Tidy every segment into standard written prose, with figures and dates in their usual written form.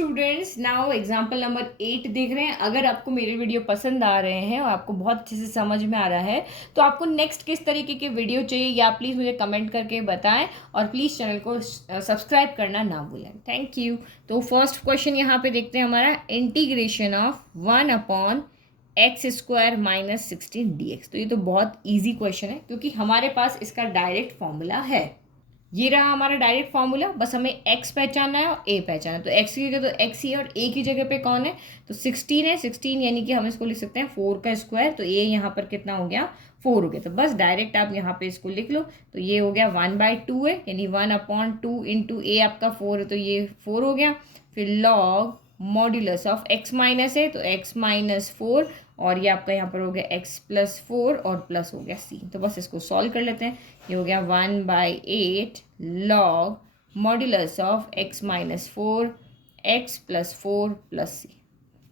Students, now example number 8 देख रहे हैं। अगर आपको मेरे वीडियो पसंद आ रहे हैं और आपको बहुत अच्छे से समझ में आ रहा है तो आपको नेक्स्ट किस तरीके के वीडियो चाहिए या प्लीज़ मुझे कमेंट करके बताएं और प्लीज़ चैनल को सब्सक्राइब करना ना भूलें। Thank you. तो फर्स्ट क्वेश्चन यहाँ पे देखते हैं हमारा, integration of 1/x² minus 16 dx। तो ये तो बहुत ईजी क्वेश्चन है क्योंकि हमारे पास इसका डायरेक्ट फॉर्मूला है। ये रहा हमारा डायरेक्ट फॉर्मूला, बस हमें x पहचानना है और a पहचानना है। तो x की जगह तो x ही है और a की जगह पे कौन है, तो 16 है। 16 यानी कि हम इसको लिख सकते हैं 4 का स्क्वायर। तो a यहाँ पर कितना हो गया, 4 हो गया। तो बस डायरेक्ट आप यहाँ पे इसको लिख लो। तो ये हो गया 1/2 है, यानी 1/2 इंटू a आपका 4 है, तो ये 4 हो गया। फिर log modulus of x minus है, तो x माइनस 4 और ये आपका यहाँ पर हो गया x प्लस 4 और प्लस हो गया c। तो बस इसको सॉल्व कर लेते हैं। ये हो गया 1/8 log modulus of x minus 4 x plus 4 plus c।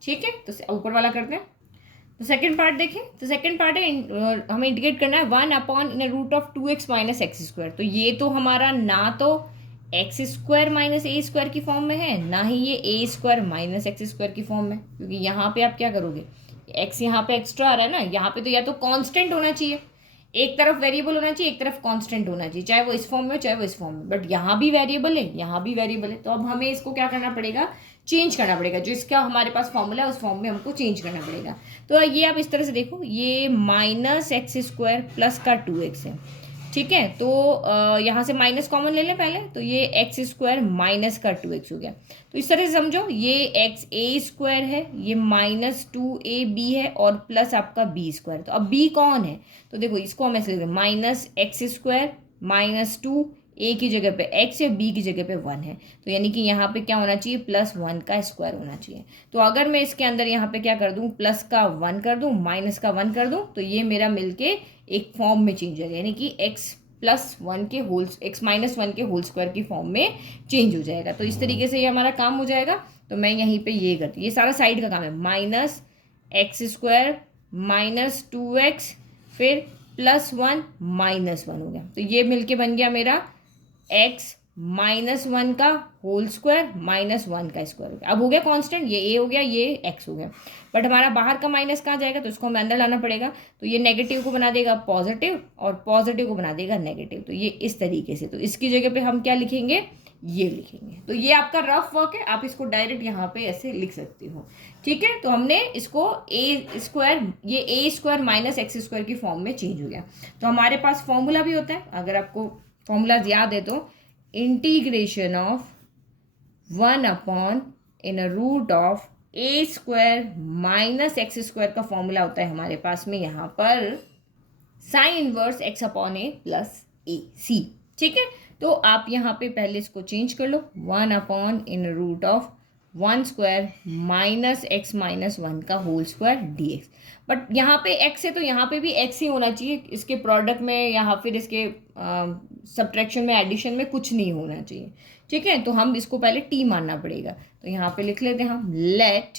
ठीक है, तो ऊपर वाला करते हैं। तो सेकंड पार्ट देखें। तो सेकंड पार्ट है, हमें इंटीग्रेट करना है 1/√2x माइनस x²। तो ये तो हमारा ना तो x² माइनस a² की फॉर्म में है, ना ही ये a² माइनस x² की फॉर्म में, क्योंकि यहाँ पे आप क्या करोगे, x यहाँ पे एक्स्ट्रा आ रहा है ना, यहाँ पे तो या तो कांस्टेंट होना चाहिए, एक तरफ वेरिएबल होना चाहिए, एक तरफ कांस्टेंट होना चाहिए, चाहे वो इस फॉर्म में हो चाहे वो इस फॉर्म में। बट यहाँ भी वेरिएबल है, यहाँ भी वेरिएबल है। तो अब हमें इसको क्या करना पड़ेगा, चेंज करना पड़ेगा। जो इसका हमारे पास फॉर्मूला है उस फॉर्म में हमको चेंज करना पड़ेगा। तो ये आप इस तरह से देखो, ये -x² प्लस का 2x है। ठीक है, तो यहाँ से माइनस कॉमन ले लें पहले। तो ये x² माइनस का 2x हो गया। तो इस तरह से समझो, ये xa² है, ये -2ab है और प्लस आपका b²। तो अब b कौन है, तो देखो इसको हम ऐसे लिख -x² माइनस 2, a की जगह पे x है, b की जगह पे 1 है। तो यानी कि यहाँ पे क्या होना चाहिए, +1 का स्क्वायर होना चाहिए। तो अगर मैं इसके अंदर यहाँ पे क्या कर दूँ, प्लस का 1 कर दूँ, माइनस का 1 कर दूँ, तो ये मेरा मिलके एक फॉर्म में चेंज हो जाएगा, यानी कि x माइनस 1 के होल स्क्वायर की फॉर्म में चेंज हो जाएगा। तो इस तरीके से ये हमारा काम हो जाएगा। तो मैं यहीं पे ये करती हूँ, ये सारा साइड का काम है, -x² माइनस 2x फिर +1 -1 हो गया। तो ये मिलके बन गया मेरा x -1 का होल स्क्वायर -1 का स्क्वायर हो गया। अब हो गया कांस्टेंट, ये a हो गया, ये x हो गया। बट हमारा बाहर का माइनस कहाँ जाएगा, तो इसको हमें अंदर लाना पड़ेगा। तो ये नेगेटिव को बना देगा पॉजिटिव और पॉजिटिव को बना देगा नेगेटिव। तो ये इस तरीके से, तो इसकी जगह पे हम क्या लिखेंगे, ये लिखेंगे। तो ये आपका रफ वर्क है, आप इसको डायरेक्ट यहाँ पे ऐसे लिख सकते हो। ठीक है, तो हमने इसको ये a² माइनस x² की फॉर्म में चेंज हो गया। तो हमारे पास फॉर्मूला भी होता है, अगर आपको फॉर्मूलाज याद है तो integration of 1/√a² minus x² का फॉर्मूला होता है हमारे पास में यहाँ पर sin inverse x/a plus a c। ठीक है, तो आप यहाँ पे पहले इसको चेंज कर लो, 1/√1² माइनस x माइनस 1 का होल स्क्वायर dx। बट यहाँ पे x है तो यहाँ पे भी x ही होना चाहिए, इसके प्रोडक्ट में या फिर इसके सब्ट्रैक्शन में, एडिशन में कुछ नहीं होना चाहिए। ठीक है, तो हम इसको पहले t मानना पड़ेगा। तो यहाँ पे लिख लेते हैं हम, let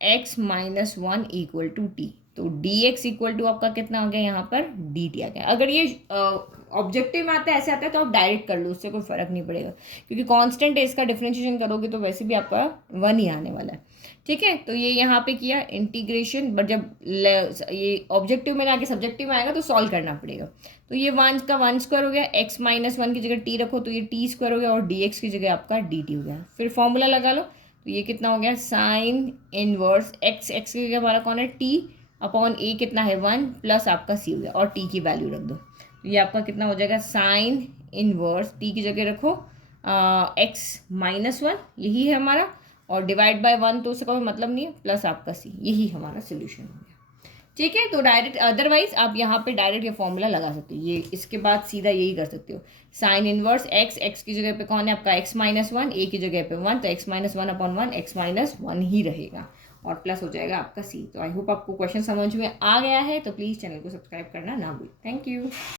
x minus 1 equal to t। तो dx इक्वल टू आपका कितना हो गया, यहाँ पर dt आ गया। अगर ये ऑब्जेक्टिव में आता है, ऐसे आता है, तो आप डायरेक्ट कर लो, उससे कोई फर्क नहीं पड़ेगा, क्योंकि कांस्टेंट है, इसका डिफरेंशिएशन करोगे तो वैसे भी आपका 1 ही आने वाला है। ठीक है, तो ये यहाँ पे किया इंटीग्रेशन, बट जब ये ऑब्जेक्टिव में जाके सब्जेक्टिव में आएगा तो सॉल्व करना पड़ेगा। तो ये 1 का 1² हो गया, x माइनस 1 की जगह t रखो तो ये t² हो गया और dx की जगह आपका dt हो गया। फिर फॉर्मूला लगा लो, तो ये कितना हो गया, साइन इनवर्स x की जगह हमारा कौन है, t/a कितना है 1 प्लस आपका c हो गया और t की वैल्यू रख दो। तो ये आपका कितना हो जाएगा, साइन इनवर्स t की जगह रखो x माइनस 1, यही है हमारा, और डिवाइड बाय 1 तो उसका कोई मतलब नहीं है, प्लस आपका c, यही हमारा सोल्यूशन हो गया। ठीक है, तो डायरेक्ट अदरवाइज आप यहाँ पे डायरेक्ट ये फॉर्मूला लगा सकते हो, ये इसके बाद सीधा यही कर सकते हो, साइन इनवर्स x की जगह पे कौन है आपका x माइनस 1, a की जगह पे 1, तो x माइनस 1/1 x माइनस 1 ही रहेगा और प्लस हो जाएगा आपका c। तो आई होप आपको क्वेश्चन समझ में आ गया है। तो प्लीज़ चैनल को सब्सक्राइब करना ना भूलें। Thank you.